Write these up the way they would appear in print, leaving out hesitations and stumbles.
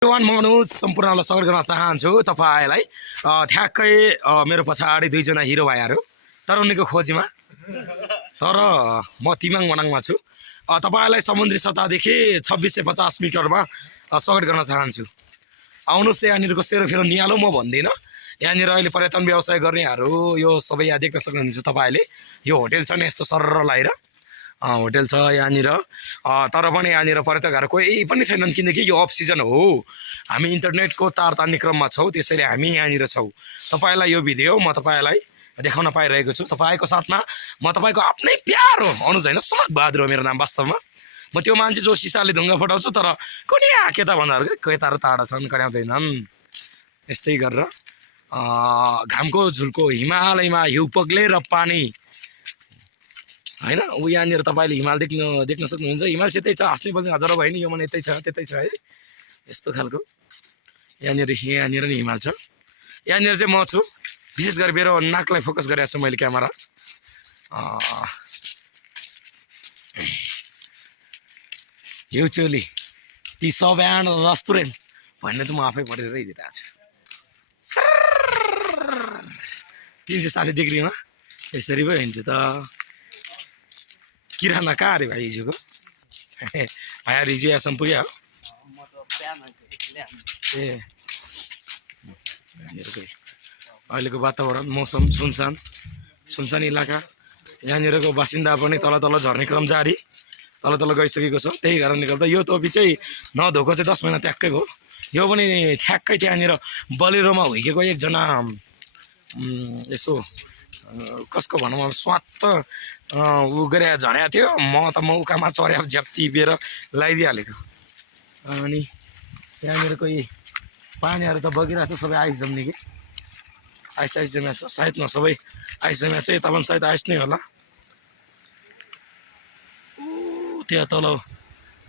one मनुज सम्पूर्णलाई स्वागत गर्न चाहन्छु तपाईलाई ठ्याक्कै मेरो पछाडि दुईजना हिरो भाइहरू तरुनीको खोजीमा तर म तिमाङ मनाङमा छु तपाईलाई समुद्री सतहदेखि 2650 मिटरमा स्वागत गर्न चाहन्छु आउनुस् यहाँनिरको सेरोफेरो निहालौँ म भन्दिनँ यहाँनिर अहिले पर्यटन व्यवसाय गर्नेहरू यो सबै यहाँ देख्न सक्नुहुन्छ तपाईले यो होटल छ नि यस्तो सरर लाएर होटल छ यहाँनिर तर पनि यहाँनिर पर्यटकहरू कोही पनि छैनन् किनकि यो अफ सिजन हो हामी इन्टरनेटको तार तान्ने क्रममा छौँ त्यसैले हामी यहाँनिर छौँ तपाईलाई यो भिडियो म तपाईलाई देखाउन पाइरहेको छु तपाईको साथमा म तपाईको आफ्नै प्यारो अनुज हैन समक बहादुर हो मेरो नाम वास्तवमा म त्यो मान्छे जो सिसाले ढुङ्गा फटाउँछु तर कुनै केता भन्दाहरू केटाहरू टाढा छन् कड्याउँदैनन् यस्तै गरेर घामको झुल्को हिमालयमा हिउँ पग्लेर पानी हैन उ यहाँनिर तपाईले हिमाल देख्न सक्नुहुन्छ हिमाल त्यतै छ हाँस्ने बोल्ने हजार भयो नि यो मन यतै छ त्यतै छ है यस्तो खालको यहाँनिर नि हिमाल छ यहाँनिर चाहिँ म छु विशेष गरी मेरो नाकलाई फोकस गरेको छु मैले क्यामेरा हिउचोली ती सब एन्ड रेस्टुरेन्ट भन्ने त म आफै पढेरै दिइरहेको छु 360 डिग्रीमा यसरी पो हिँड्छु त किराना कहाँ अरे भाइ हिजोको भाइहरू हिजो यहाँसम्म पुग्यो ए अहिलेको वातावरण मौसम सुनसान इलाका यहाँनिरको बासिन्दा पनि तल तल झर्ने क्रम जारी तल गइसकेको छ त्यही कारणले गर्दा यो टोपी चाहिँ नधोको चाहिँ 10 महिना ट्याक्कै भयो यो पनि ठ्याक्कै त्यहाँनिर बलेरोमा हुर्केको एकजना यसो कसको भनौँ अब स्वात ऊ गरे झर्या थियो म त मौकामा चर्या झ्याप टिपेर लगाइदिइहालेको अनि त्यहाँनिर कोही पानीहरू त बगिरहेको छ सबै आइस जम्ने कि आइस जम्या छ सायद न सबै आइस जम्या छ यता पनि सायद आइस नै होला त्यहाँ तल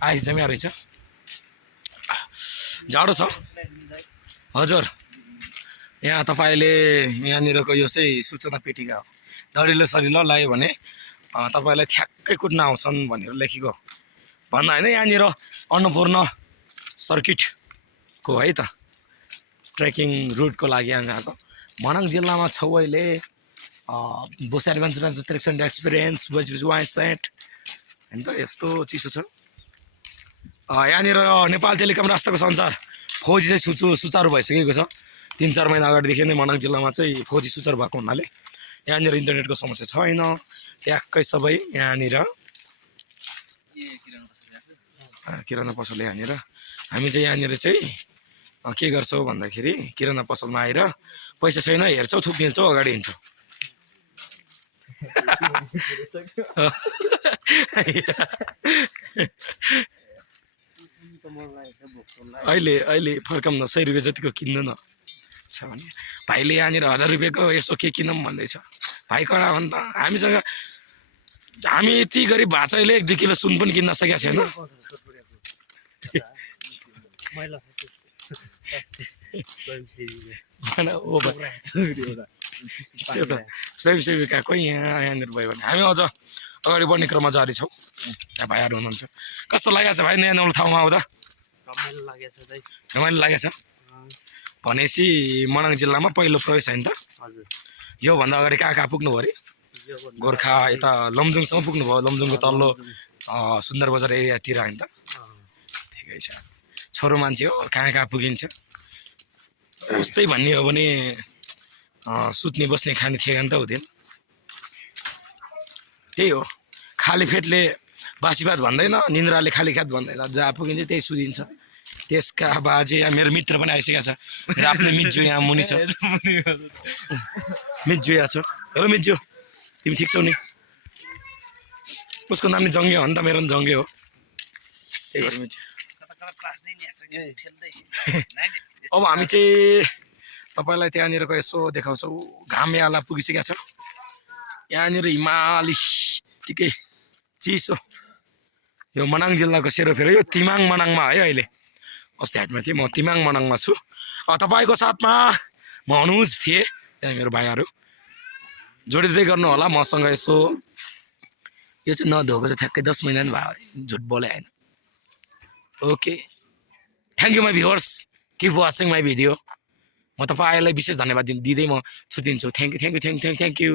आइस जम्या रहेछ जाडो छ हजुर यहाँ तपाईँले यहाँनिरको यो चाहिँ सूचना पेटिका हो दरिलो सरिलो लगायो भने तपाईँलाई ठ्याक्कै कुद्न आउँछन् भनेर लेखेको भन्दा होइन यहाँनिर अन्नपूर्ण सर्किटको है त ट्रेकिङ रुटको लागि यहाँ गएको मनाङ जिल्लामा छौ अहिले boss adventure treks and experience वाइ सेट होइन त यस्तो चिसो छ यहाँनिर नेपाल टेलिकम राष्ट्रको सञ्चार फौजी चाहिँ सुचारू भइसकेको छ 3-4 महिना अगाडिदेखि नै मनाङ जिल्लामा चाहिँ फौजी सुचारू भएको हुनाले यहाँनिर इन्टरनेटको समस्या छैन ट्याक्कै सबै यहाँनिर किराना पसल यहाँनिर हामी चाहिँ यहाँनिर चाहिँ के गर्छौँ भन्दाखेरि किराना पसलमा आएर पैसा छैन हेर्छौँ थुकिन्छौँ अगाडि हिँड्छौँ अहिले फर्काउँ न 100 रुपियाँ जतिको किन्नु न छ भने भाइले यहाँनिर 1000 रुपियाँको यसो के किनौँ भन्दैछ भाइ कडा भन् त हामीसँग हामी यति गरी भाचाइले 1-2 किलो सुन पनि किन्न सकेका छैन स्वयंसेविका कोही यहाँनिर भयो भने हामी अझ अगाडि बढ्ने क्रममा जारी छौँ त्यहाँ भाइहरू हुनुहुन्छ कस्तो लागेको छ भाइ नयाँ नौलो ठाउँमा आउँदा रमाइलो लागेको छ भनेपछि मनाङ जिल्लामा पहिलो प्रवेश होइन त योभन्दा अगाडि कहाँ पुग्नु भयो अरे गोर्खा यता लमजुङसम्म पुग्नुभयो लमजुङको तल्लो सुन्दर बजार एरियातिर होइन त ठिकै छ छोरो मान्छे हो कहाँ पुगिन्छ उस्तै भन्ने हो भने सुत्ने बस्ने खाने ठेगान त हुँदैन त्यही हो खाली पेटले बासी भात भन्दैन निन्द्राले खाली खात भन्दैन जहाँ पुगिन्छ त्यही सुदिन्छ त्यसका बाजे यहाँ मेरो मित्र पनि आइसकेको छ मेरो आफ्नो मिज्जु यहाँ मुनि छ मिज्जु यहाँ छ हेलो मिज्जु तिमी ठिक छौ नि उसको नाम नि जङ्गे हो नि त मेरो पनि जङ्गे हो त्यही भएर मिज्जु अब हामी चाहिँ तपाईँलाई त्यहाँनिरको यसो देखाउँछौँ घाम यहाँलाई पुगिसकेको छ यहाँनिर हिमाली ठिकै चिसो यो मनाङ जिल्लाको सेरोफेरो यो तिमाङ मनाङमा है अहिले अस्ति हाटमा थिएँ म तिमाङ मनाङमा छु तपाईँको साथमा म अनुज थिएँ त्यहाँ मेरो भाइहरू जोडिँदै गर्नु होला मसँग यसो यो चाहिँ नधोएको चाहिँ ठ्याक्कै 10 महिना नि भयो झुट बोले होइन okay thank you my viewers keep watching my video म तपाईँलाई विशेष धन्यवाद दिँदै म छुट्टिन्छु थ्याङ्क यू